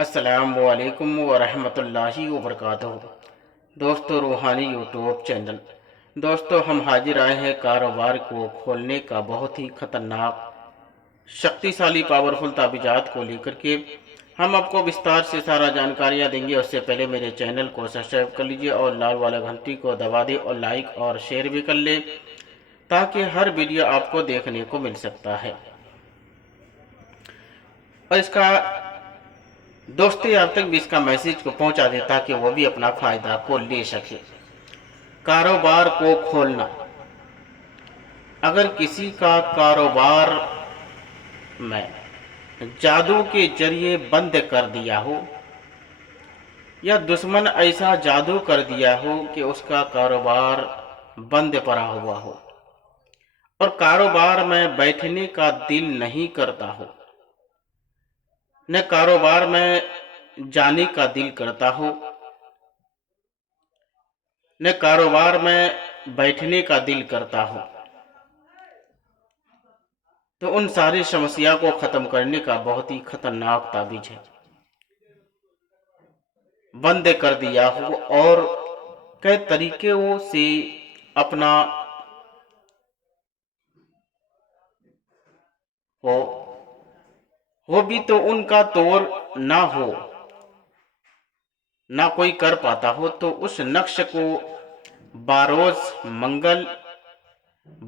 अस्सलामु अलैकुम वरहमतुल्लाहि वबरकातुहू। दोस्तों, रूहानी यूट्यूब चैनल। दोस्तों, हम हाजिर आए हैं कारोबार को खोलने का बहुत ही ख़तरनाक शक्तिशाली पावरफुल ताबीज़ात को लेकर के। हम आपको विस्तार से सारा जानकारियाँ देंगे। उससे पहले मेरे चैनल को सब्सक्राइब कर लीजिए और लाल वाला घंटी को दबा दें और लाइक और शेयर भी कर ले, ताकि हर वीडियो आपको देखने को मिल सकता है। और इसका दोस्तों आप तक भी इसका मैसेज को पहुंचा दे, ताकि वो भी अपना फ़ायदा को ले सके। कारोबार को खोलना। अगर किसी का कारोबार में जादू के जरिए बंद कर दिया हो, या दुश्मन ऐसा जादू कर दिया हो कि उसका कारोबार बंद पड़ा हुआ हो और कारोबार में बैठने का दिल नहीं करता हो, न कारोबार में जाने का दिल करता हो, न कारोबार में बैठने का दिल करता हो, तो उन सारी समस्या को ख़त्म करने का बहुत ही खतरनाक ताबीज है। बंद कर दिया हो और कई तरीक़ों से अपना हो भी तो उनका तोड़ ना हो, ना कोई कर पाता हो, तो उस नक्श को बारोज मंगल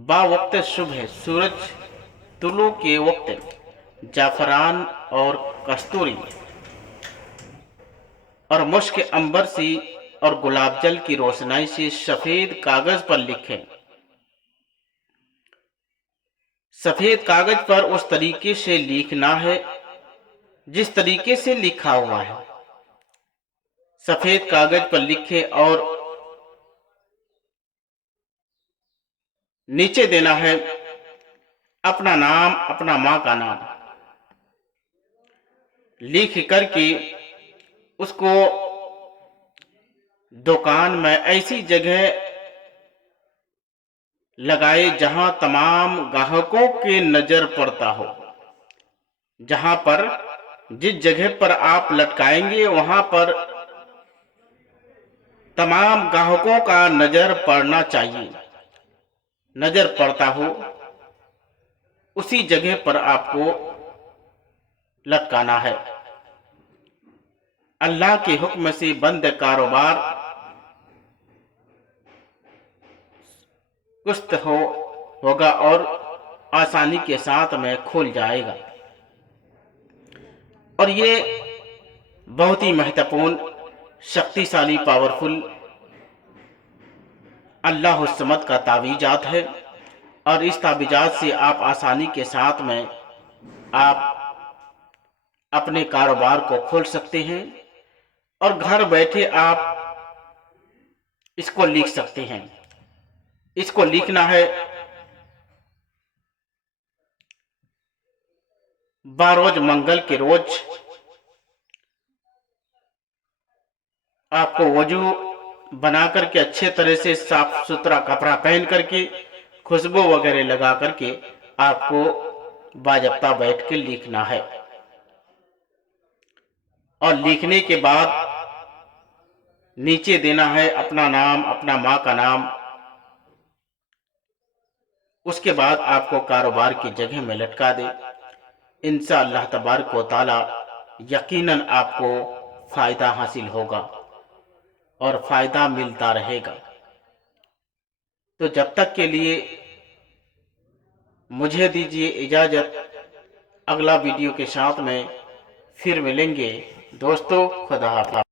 बा वक्त शुभ है, सूरज तुलू के वक्त जाफरान और कस्तूरी और मुश्क अंबर से और गुलाब जल की रोशनाई से सफ़ेद कागज पर लिखें। सफ़ेद कागज पर उस तरीके से लिखना है जिस तरीके से लिखा हुआ है। सफ़ेद कागज पर लिखे और नीचे देना है अपना नाम, अपना माँ का नाम लिख करके उसको दुकान में ऐसी जगह लगाए जहां तमाम ग्राहकों के नजर पड़ता हो। जहां पर जिस जगह पर आप लटकाएंगे वहां पर तमाम ग्राहकों का नजर पड़ना चाहिए। नजर पड़ता हो उसी जगह पर आपको लटकाना है। अल्लाह के हुक्म से बंद कारोबार कुस्त होगा और आसानी के साथ में खुल जाएगा। और ये बहुत ही महत्वपूर्ण शक्तिशाली पावरफुल अल्लाह समद का तावीज़ात है। और इस तावीज़ात से आप आसानी के साथ में आप अपने कारोबार को खोल सकते हैं और घर बैठे आप इसको लिख सकते हैं। इसको लिखना है बारोज मंगल के रोज आपको वजू बना करके अच्छे तरह से साफ सुथरा कपड़ा पहन करके खुशबू वगैरह लगा करके आपको बाजब्ता बैठ के लिखना है। और लिखने के बाद नीचे देना है अपना नाम, अपना माँ का नाम। उसके बाद आपको कारोबार की जगह में लटका दे। इंशाअल्लाह तबारक व तआला यकीनन आपको फ़ायदा हासिल होगा और फ़ायदा मिलता रहेगा। तो जब तक के लिए मुझे दीजिए इजाज़त। अगला वीडियो के साथ में फिर मिलेंगे दोस्तों। खुदा हाफ़िज़।